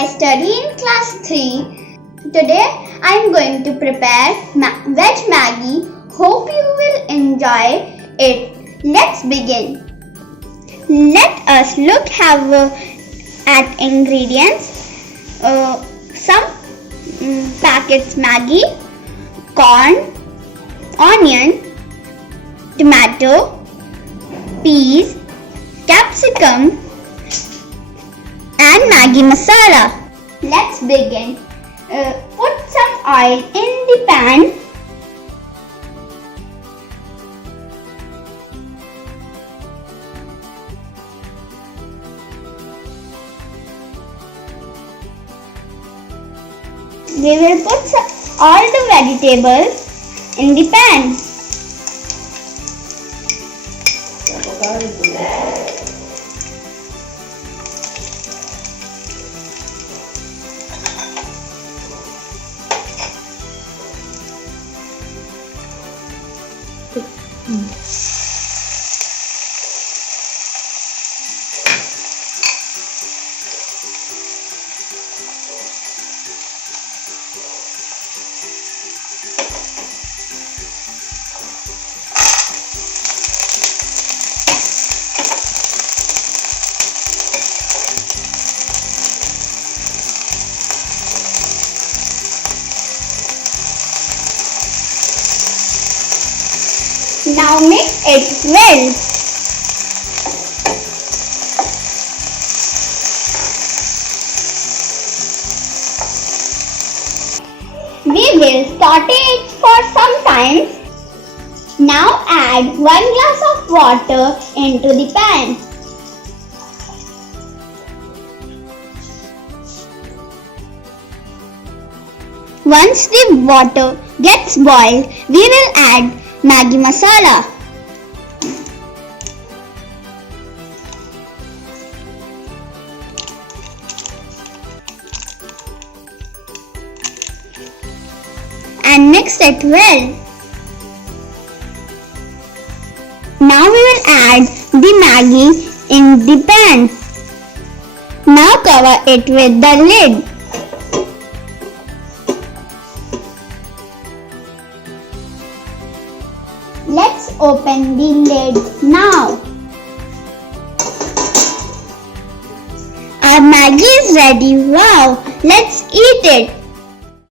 I study in class 3. Today I am going to prepare veg Maggi. Hope you will enjoy it. Let's begin. Let us look at ingredients. Some packets Maggi, corn, onion, tomato, peas, capsicum and Maggy Masala. Let's begin. Put some oil in the pan. We will put all the vegetables in the pan. Now mix it well. We will saute it for some time. Now add 1 glass of water into the pan. Once the water gets boiled, we will add Maggy Masala. And mix it well. Now we will add the Maggi in the pan. Now cover it with the lid. Let's open the lid now. Our Maggi is ready. Wow! Let's eat it.